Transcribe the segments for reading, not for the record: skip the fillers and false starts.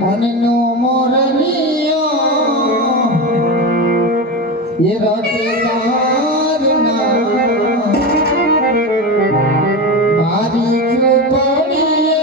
મનનો મોરનિયો એ રટકાર મારી ઝૂંપડીએ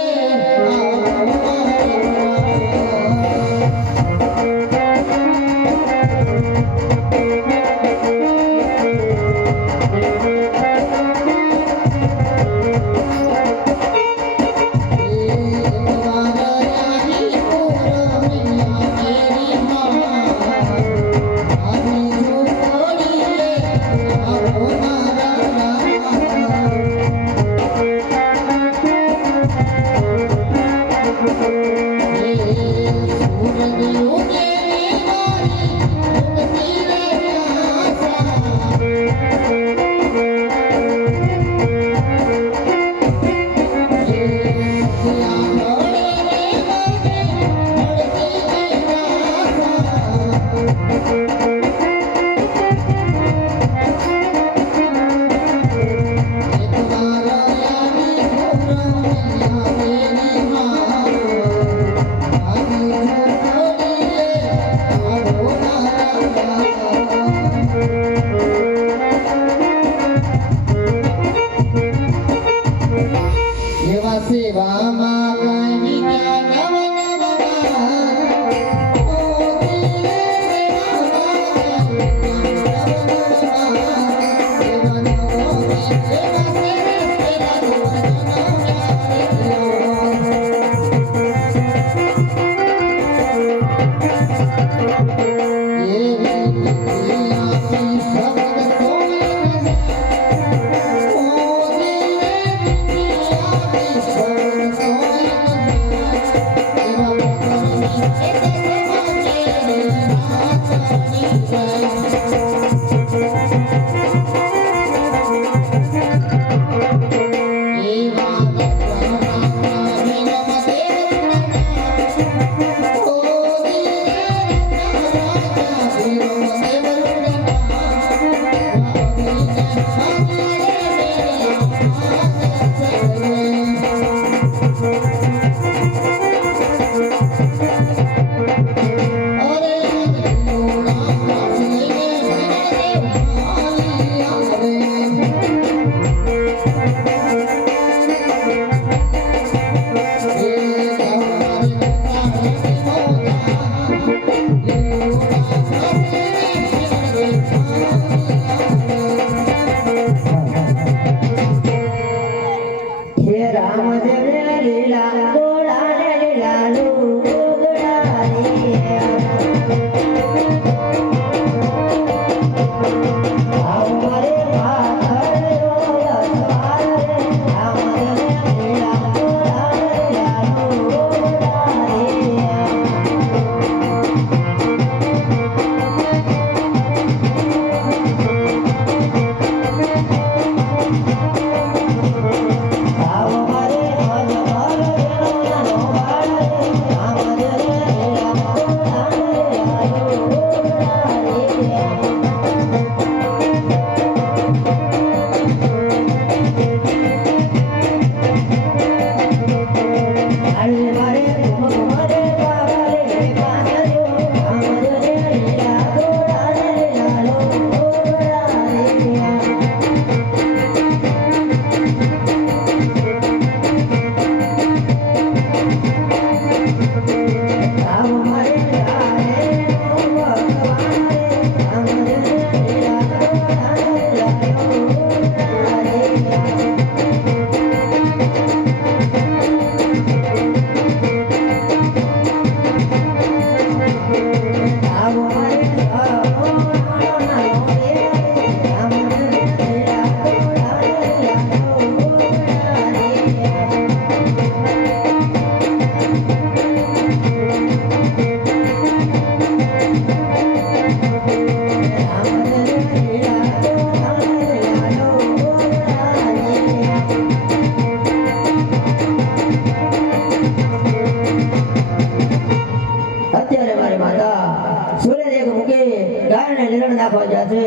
ગાયને નિરણ નાખવા ગયા છે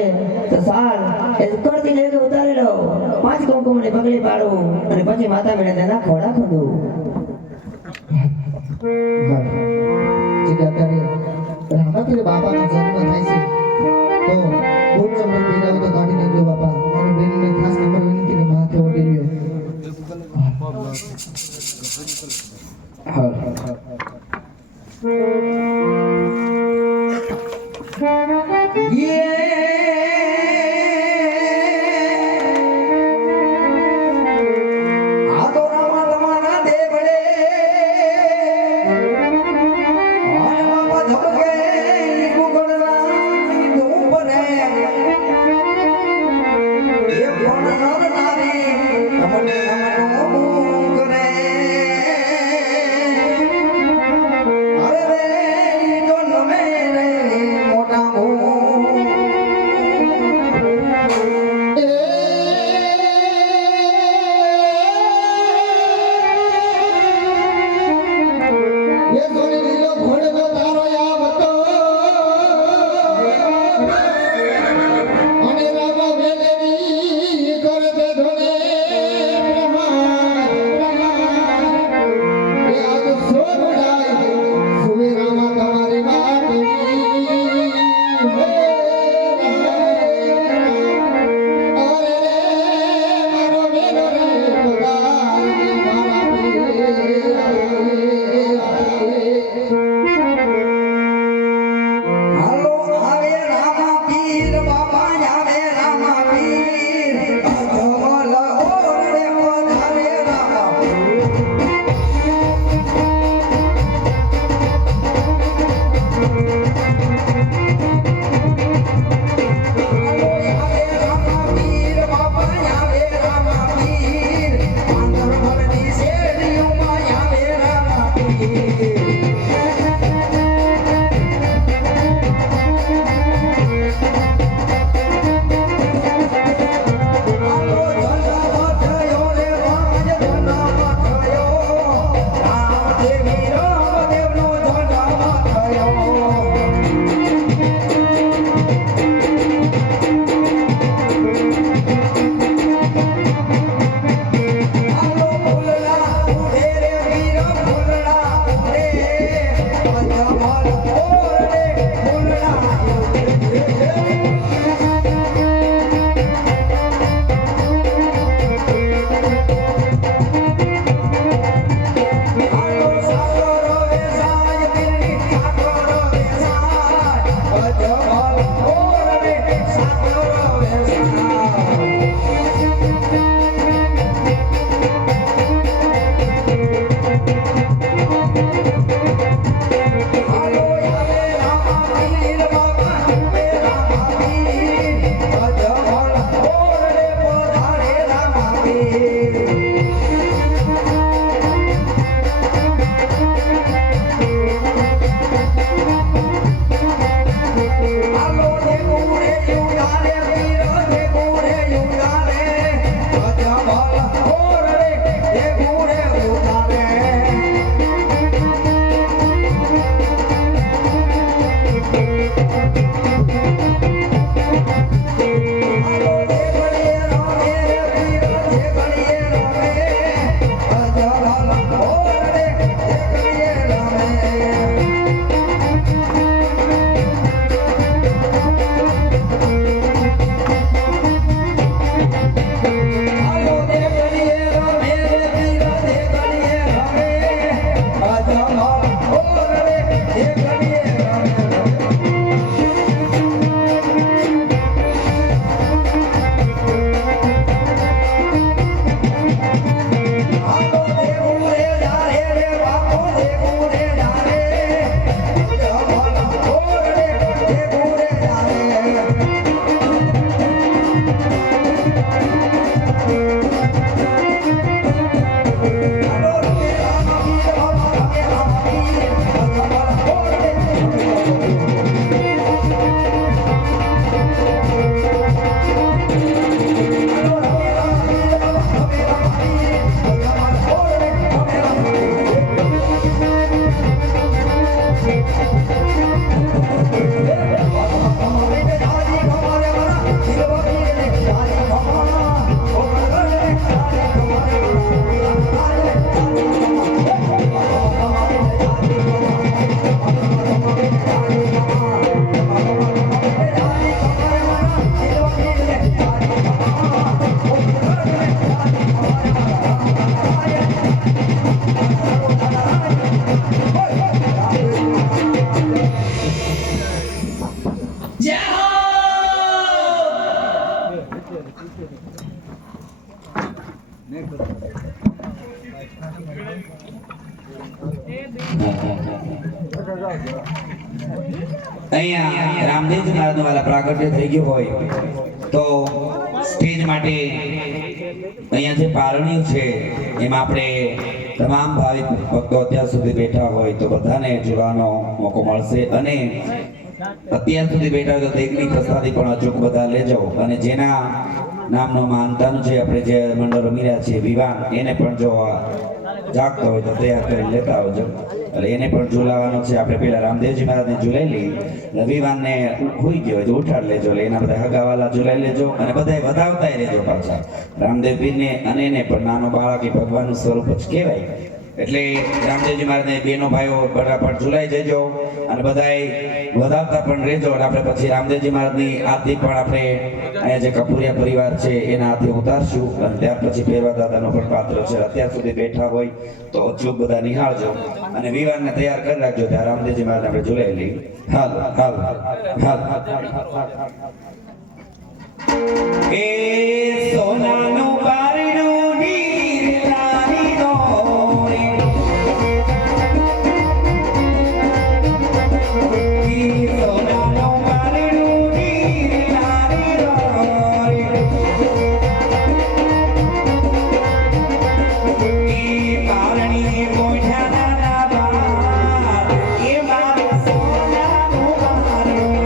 તો સાલ એ કરતી લેકે ઉતારી લો 5 કુમકુમની પગલી પાડું અને પછી માતા મેળે તેના ખોડા ખોદું અત્યારે રામાપીર બાપાનો જન્મ થાય છે તો બૂટ ચંપલ પહેરાવે તો કાઢી નાખજો બાપા અને બેનને ખાસ નંબર વિનંતી માથે ઓઢી લ્યો હા હાલો જય હો અહીંયા રામદેવજી મહારાજનું વાલા પ્રાગટ્ય થઈ ગયું હોય તો સ્ટેજ માટે અહીંયા જે પારણ્યું છે એમાં આપણે તમામ ભાવિક ભક્તો અત્યાર સુધી બેઠા હોય તો બધાને જોવાનો મોકો મળશે અને અત્યાર સુધી બેઠા હોય તો દેગની પ્રસાદી પણ અચૂક બધા લેજો અને જેના નામનો માનતાનું છે આપણે જે મંડળ રમી રહ્યા છીએ વિવાન એને પણ જો જાગતો હોય તો તૈયાર કરી લેતા આવજો એટલે એને પણ ઝુલાવવાનો છે આપણે પેલા રામદેવજી મહારાજને ઝુલાઈ લઈ રવિવારને હોઈ ગયો હોય તો ઉઠાડ લેજો એટલે એના બધા હગાવાલા ઝુલાઈ લેજો અને બધાય વધાવતાય લેજો પાછા રામદેવ પીરને અને એને પણ નાનો બાળક એ ભગવાનનું સ્વરૂપ જ કહેવાય એટલે રામદેવજી મહારાજને બેનો ભાઈઓ બરાબર ઝુલાઈ જજો અને બધાય વધાવતા પણ રહેજો એટલે આપણે પછી રામદેવજી મહારાજની આરતી પણ આપણે અહીંયા જે કપૂરિયા પરિવાર છે એના હાથે ઉતારશું અને ત્યાર પછી ભેરવા દાદાનો પણ પાત્ર છે અત્યાર સુધી બેઠા હોય તો અચૂક બધા નિહાળજો અને વિવાહને તૈયાર કરી રાખજો ત્યાં રામદેવજી મહારાજ આપણે ઝુલાઈ લઈએ હાલ હાલ હાલ એ સોનાનું બારણું નીરલાની દોરી સોનાનું બારણું નીરલાની દોરી ઈ બારણી મોઢાના બાર એ મારું સોનાનું બારણું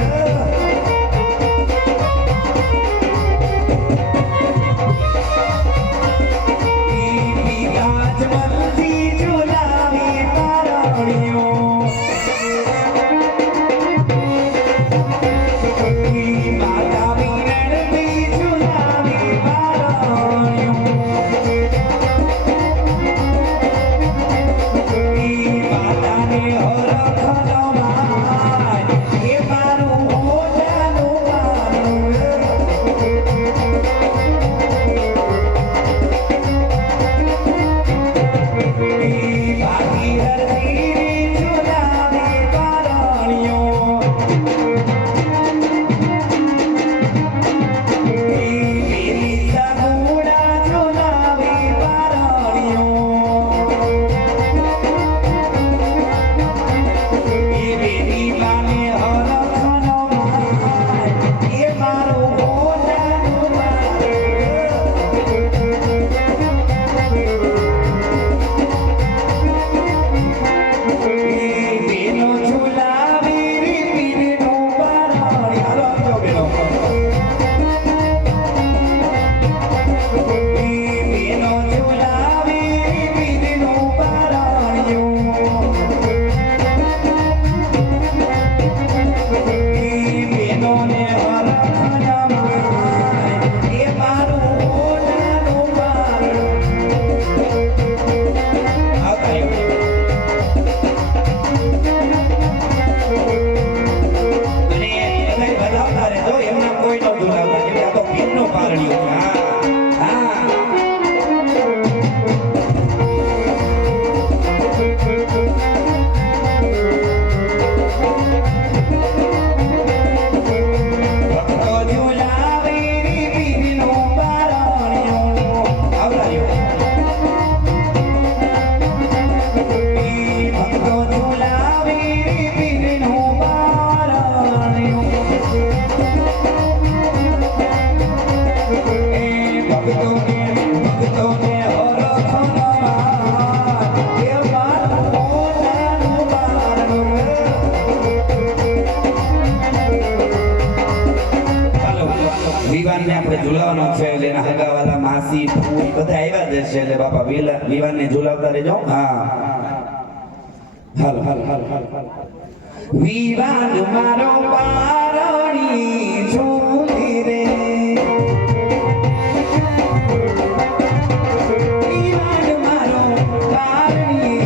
વિવાનને આપણે ઝુલાવવાનો છે એટલે એના હગાવાલા માસી ફૂઈ બધા આવ્યા જ છે એટલે બાપા વિવાનને ઝુલાવતા રહેજો હા હાલ હાલ હાલ હાલ હાલ વિવાન મારો પારણી ઝૂલી રે વિવાન મારો પારણી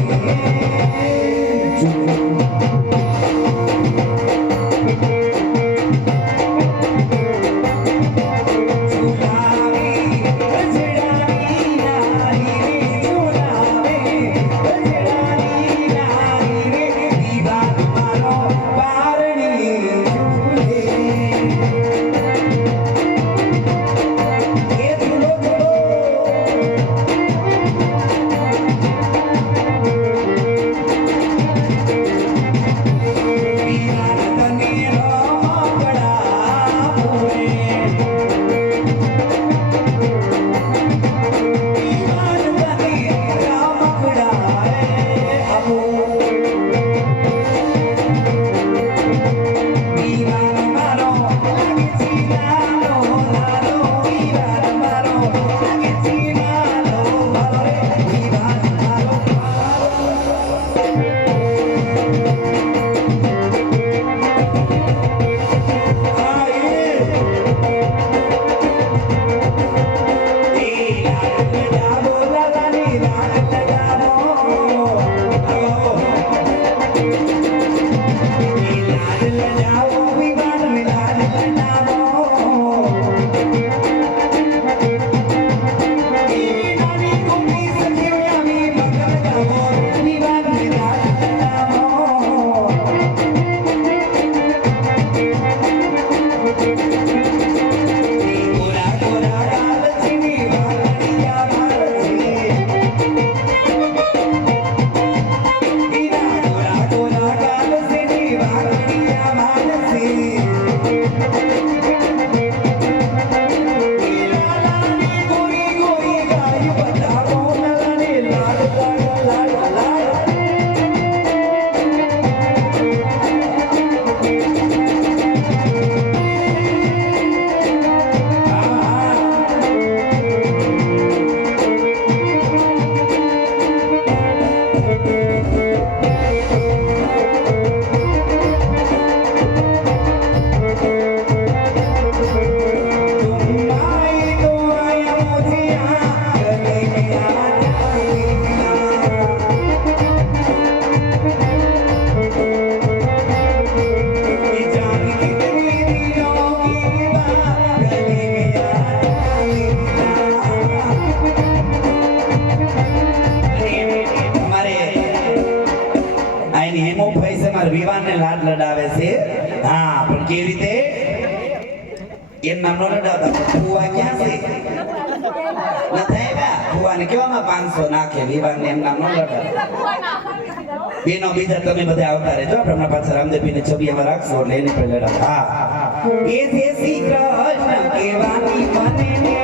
Yeah. ગોરા ગોરા ગાલ છે ને વાઘડિયા વાળ છે એના ગોરા ગોરા ગાલ છે ને વાઘડિયા વાળ છે ઈ લાલાની ગોરી ગોરી ગાય બતાવો નલાને લાડ લાડ લાડ લાડ तुम आई तो आया मुझे गले में ये जान कितनी दिनों की बात गले में हमारे આઈની હેમો ભાઈ છે મારા વિવાનને લાડ લડાવે છે હા પણ કેવી રીતે એમ નામ નો લડાવતા ફુવા ક્યાં છે ના થાય બા ફુવાને કેવામાં 500 નાખે વિવાનને એમ નામ નો લડાવે બેનો બીજા તમે બધા આવતા રહેજો આપણા પાછળ રામદેવજીની છબી એમાં રાખશો એટલે એની પર લડાવ હા એ દેશી કૃષ્ણ કેવાની મને ને